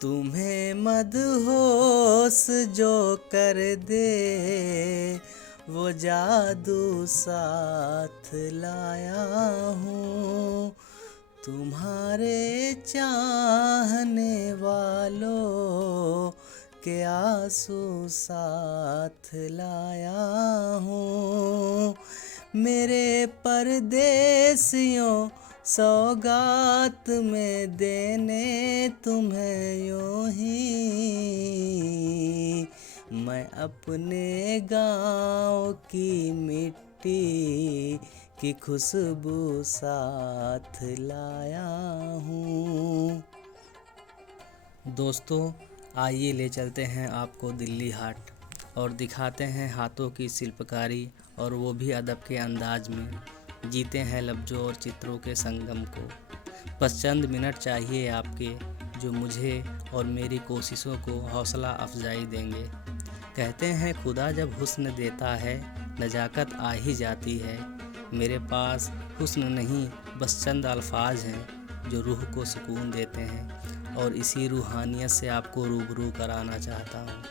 तुम्हें मदहोश जो कर दे वो जादू साथ लाया हूँ। तुम्हारे चाहने वालों के आंसू साथ लाया हूँ। मेरे परदेसियों सौगात में देने तुम्हें यूं ही मैं अपने गाँव की मिट्टी की खुशबू साथ लाया हूँ। दोस्तों, आइए ले चलते हैं आपको दिल्ली हाट और दिखाते हैं हाथों की शिल्पकारी, और वो भी अदब के अंदाज में। जीते हैं लफ्ज़ों और चित्रों के संगम को। बस चंद मिनट चाहिए आपके, जो मुझे और मेरी कोशिशों को हौसला अफजाई देंगे। कहते हैं खुदा जब हुस्न देता है नजाकत आ ही जाती है। मेरे पास हुस्न नहीं, बस चंद अल्फाज हैं जो रूह को सुकून देते हैं, और इसी रूहानियत से आपको रूबरू कराना चाहता हूँ।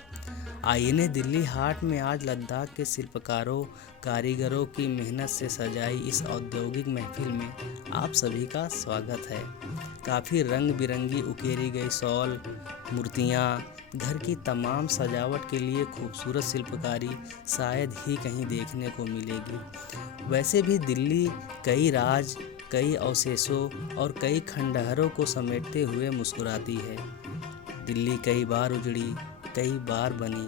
आइए दिल्ली हाट में आज लद्दाख के शिल्पकारों कारीगरों की मेहनत से सजाई इस औद्योगिक महफिल में आप सभी का स्वागत है। काफ़ी रंग बिरंगी उकेरी गई शॉल, मूर्तियाँ, घर की तमाम सजावट के लिए खूबसूरत शिल्पकारी शायद ही कहीं देखने को मिलेगी। वैसे भी दिल्ली कई राज, कई अवशेषों और कई खंडहरों को समेटते हुए मुस्कुराती है। दिल्ली कई बार उजड़ी, कई बार बनी।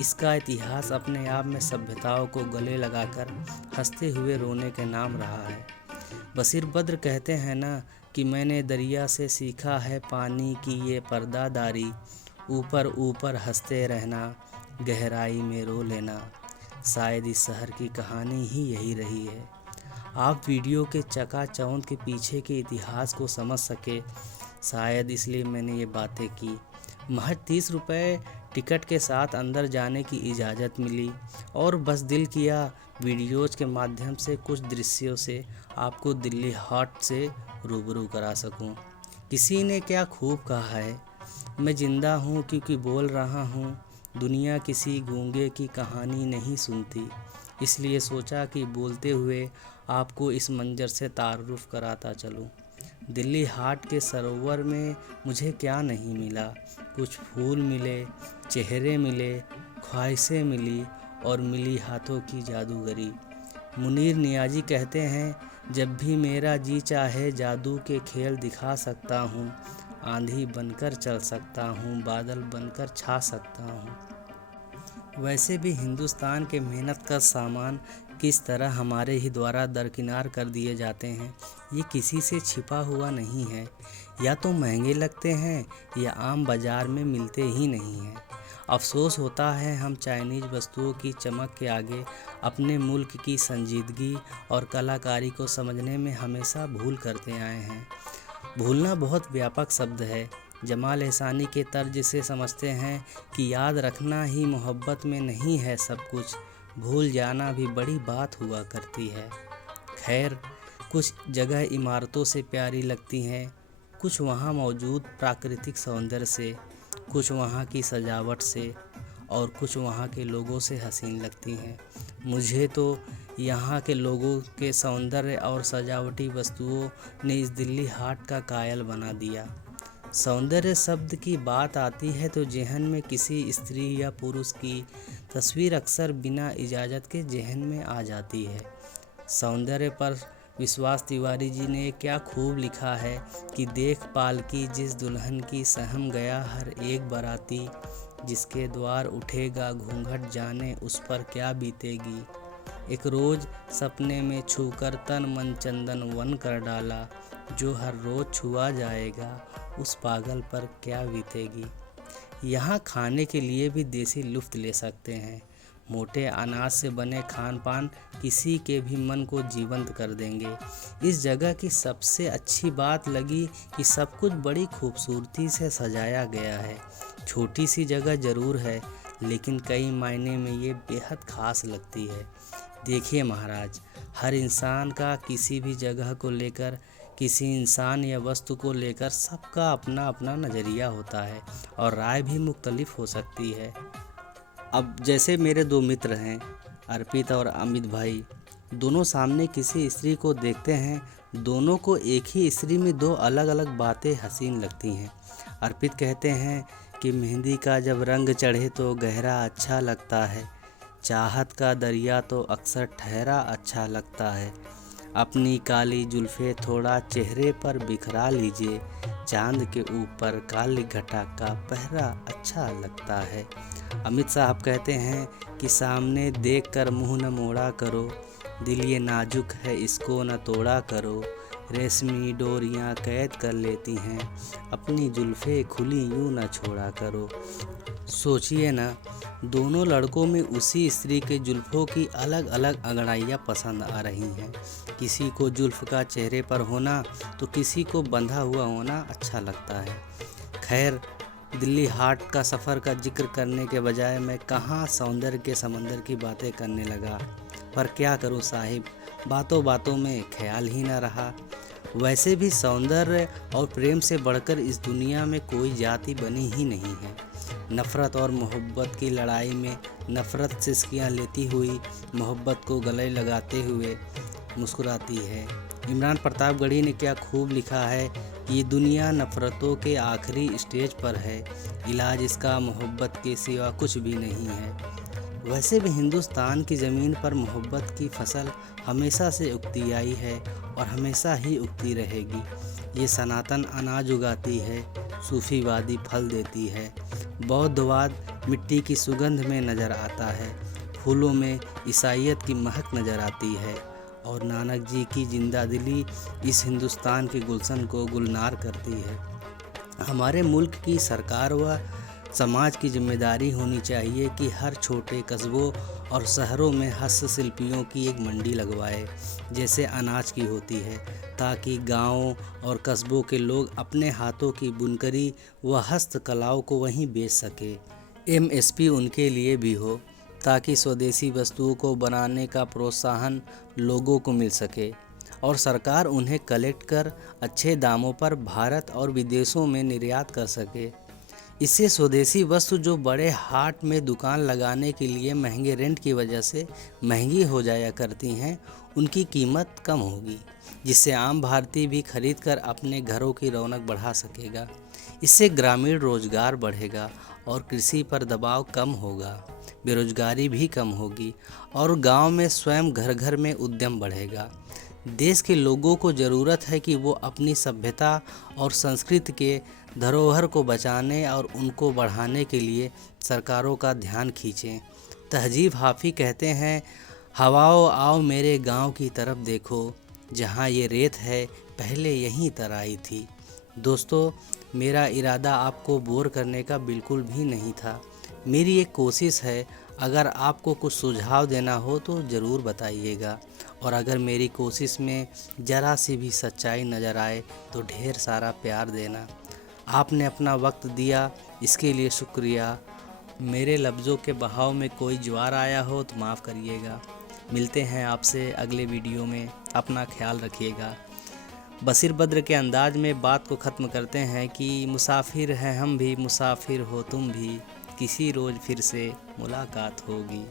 इसका इतिहास अपने आप में सभ्यताओं को गले लगाकर हंसते हुए रोने के नाम रहा है। बशीर बद्र कहते हैं ना कि मैंने दरिया से सीखा है पानी की ये पर्दादारी, ऊपर ऊपर हंसते रहना, गहराई में रो लेना। शायद इस शहर की कहानी ही यही रही है। आप वीडियो के चकाचौंध के पीछे के इतिहास को समझ सके, शायद इसलिए मैंने ये बातें की। महज 30 रुपये टिकट के साथ अंदर जाने की इजाज़त मिली, और बस दिल किया वीडियोज के माध्यम से कुछ दृश्यों से आपको दिल्ली हाट से रूबरू करा सकूं। किसी ने क्या खूब कहा है, मैं ज़िंदा हूँ क्योंकि बोल रहा हूँ। दुनिया किसी गूंगे की कहानी नहीं सुनती, इसलिए सोचा कि बोलते हुए आपको इस मंजर से तारुफ कराता चलूँ। दिल्ली हाट के सरोवर में मुझे क्या नहीं मिला। कुछ फूल मिले, चेहरे मिले, ख्वाहिशें मिली, और मिली हाथों की जादूगरी। मुनीर नियाज़ी कहते हैं, जब भी मेरा जी चाहे जादू के खेल दिखा सकता हूँ। आंधी बनकर चल सकता हूँ, बादल बनकर छा सकता हूँ। वैसे भी हिंदुस्तान के मेहनत का सामान किस तरह हमारे ही द्वारा दरकिनार कर दिए जाते हैं, ये किसी से छिपा हुआ नहीं है। या तो महंगे लगते हैं या आम बाज़ार में मिलते ही नहीं हैं। अफसोस होता है हम चाइनीज़ वस्तुओं की चमक के आगे अपने मुल्क की संजीदगी और कलाकारी को समझने में हमेशा भूल करते आए हैं। भूलना बहुत व्यापक शब्द है। जमाल एहसानी के तर्ज से समझते हैं कि याद रखना ही मोहब्बत में नहीं है सब कुछ, भूल जाना भी बड़ी बात हुआ करती है। खैर, कुछ जगह इमारतों से प्यारी लगती हैं, कुछ वहाँ मौजूद प्राकृतिक सौंदर्य से, कुछ वहाँ की सजावट से, और कुछ वहाँ के लोगों से हसीन लगती हैं। मुझे तो यहाँ के लोगों के सौंदर्य और सजावटी वस्तुओं ने इस दिल्ली हाट का कायल बना दिया। सौंदर्य शब्द की बात आती है तो जेहन में किसी स्त्री या पुरुष की तस्वीर अक्सर बिना इजाज़त के जेहन में आ जाती है। सौंदर्य पर विश्वास तिवारी जी ने क्या खूब लिखा है कि देख पालकी जिस दुल्हन की सहम गया हर एक बाराती, जिसके द्वार उठेगा घूंघट जाने उस पर क्या बीतेगी। एक रोज़ सपने में छूकर तन मन चंदन वन कर डाला, जो हर रोज़ छुआ जाएगा उस पागल पर क्या बीतेगी। यहाँ खाने के लिए भी देसी लुत्फ़ ले सकते हैं। मोटे अनाज से बने खान पान किसी के भी मन को जीवंत कर देंगे। इस जगह की सबसे अच्छी बात लगी कि सब कुछ बड़ी खूबसूरती से सजाया गया है। छोटी सी जगह ज़रूर है, लेकिन कई मायने में ये बेहद ख़ास लगती है। देखिए महाराज, हर इंसान का किसी भी जगह को लेकर किसी इंसान या वस्तु को लेकर सबका अपना अपना नज़रिया होता है और राय भी मुख्तलिफ हो सकती है। अब जैसे मेरे दो मित्र हैं, अर्पित और अमित भाई, दोनों सामने किसी स्त्री को देखते हैं। दोनों को एक ही स्त्री में दो अलग अलग बातें हसीन लगती हैं। अर्पित कहते हैं कि मेहंदी का जब रंग चढ़े तो गहरा अच्छा लगता है, चाहत का दरिया तो अक्सर ठहरा अच्छा लगता है, अपनी काली जुल्फ़े थोड़ा चेहरे पर बिखरा लीजिए, चांद के ऊपर काली घटा का पहरा अच्छा लगता है। अमित साहब कहते हैं कि सामने देखकर मुंह न मोड़ा करो, दिल ये नाजुक है इसको न तोड़ा करो, रेशमी डोरियां कैद कर लेती हैं, अपनी जुल्फ़े खुली यूं न छोड़ा करो। सोचिए ना, दोनों लड़कों में उसी स्त्री के जुल्फ़ों की अलग अलग अंगड़ाइयाँ पसंद आ रही हैं। किसी को जुल्फ़ का चेहरे पर होना तो किसी को बंधा हुआ होना अच्छा लगता है। खैर, दिल्ली हाट का सफ़र का जिक्र करने के बजाय मैं कहाँ सौंदर्य के समंदर की बातें करने लगा। पर क्या करूँ साहिब, बातों बातों में ख्याल ही ना रहा। वैसे भी सौंदर्य और प्रेम से बढ़कर इस दुनिया में कोई जाति बनी ही नहीं है। नफ़रत और मोहब्बत की लड़ाई में नफ़रत सिसकियाँ लेती हुई मोहब्बत को गले लगाते हुए मुस्कुराती है। इमरान प्रतापगढ़ी ने क्या खूब लिखा है कि ये दुनिया नफ़रतों के आखिरी स्टेज पर है, इलाज इसका मोहब्बत के सिवा कुछ भी नहीं है। वैसे भी हिंदुस्तान की ज़मीन पर मोहब्बत की फसल हमेशा से उगती आई है और हमेशा ही उगती रहेगी। ये सनातन अनाज उगाती है, सूफीवादी फल देती है, बौद्धवाद मिट्टी की सुगंध में नज़र आता है, फूलों में ईसाइयत की महक नज़र आती है और नानक जी की जिंदा दिली इस हिंदुस्तान के गुलशन को गुलनार करती है। हमारे मुल्क की सरकार व समाज की जिम्मेदारी होनी चाहिए कि हर छोटे कस्बों और शहरों में हस्तशिल्पियों की एक मंडी लगवाए, जैसे अनाज की होती है, ताकि गांवों और कस्बों के लोग अपने हाथों की बुनकरी व हस्तकलाओं को वहीं बेच सके। एमएसपी उनके लिए भी हो, ताकि स्वदेशी वस्तुओं को बनाने का प्रोत्साहन लोगों को मिल सके और सरकार उन्हें कलेक्ट कर अच्छे दामों पर भारत और विदेशों में निर्यात कर सके। इससे स्वदेशी वस्तु जो बड़े हाट में दुकान लगाने के लिए महंगे रेंट की वजह से महंगी हो जाया करती हैं, उनकी कीमत कम होगी, जिससे आम भारतीय भी खरीद कर अपने घरों की रौनक बढ़ा सकेगा। इससे ग्रामीण रोजगार बढ़ेगा और कृषि पर दबाव कम होगा, बेरोजगारी भी कम होगी और गांव में स्वयं घर घर में उद्यम बढ़ेगा। देश के लोगों को ज़रूरत है कि वो अपनी सभ्यता और संस्कृति के धरोहर को बचाने और उनको बढ़ाने के लिए सरकारों का ध्यान खींचें। तहजीब हाफी कहते हैं, हवाओं आओ मेरे गांव की तरफ देखो, जहां ये रेत है पहले यहीं तराई थी। दोस्तों, मेरा इरादा आपको बोर करने का बिल्कुल भी नहीं था। मेरी एक कोशिश है, अगर आपको कुछ सुझाव देना हो तो ज़रूर बताइएगा, और अगर मेरी कोशिश में ज़रा सी भी सच्चाई नज़र आए तो ढेर सारा प्यार देना। आपने अपना वक्त दिया, इसके लिए शुक्रिया। मेरे लफ्ज़ों के बहाव में कोई ज्वार आया हो तो माफ़ करिएगा। मिलते हैं आपसे अगले वीडियो में, अपना ख्याल रखिएगा। बशीर बद्र के अंदाज में बात को ख़त्म करते हैं कि मुसाफिर हैं हम भी, मुसाफिर हो तुम भी, किसी रोज़ फिर से मुलाकात होगी।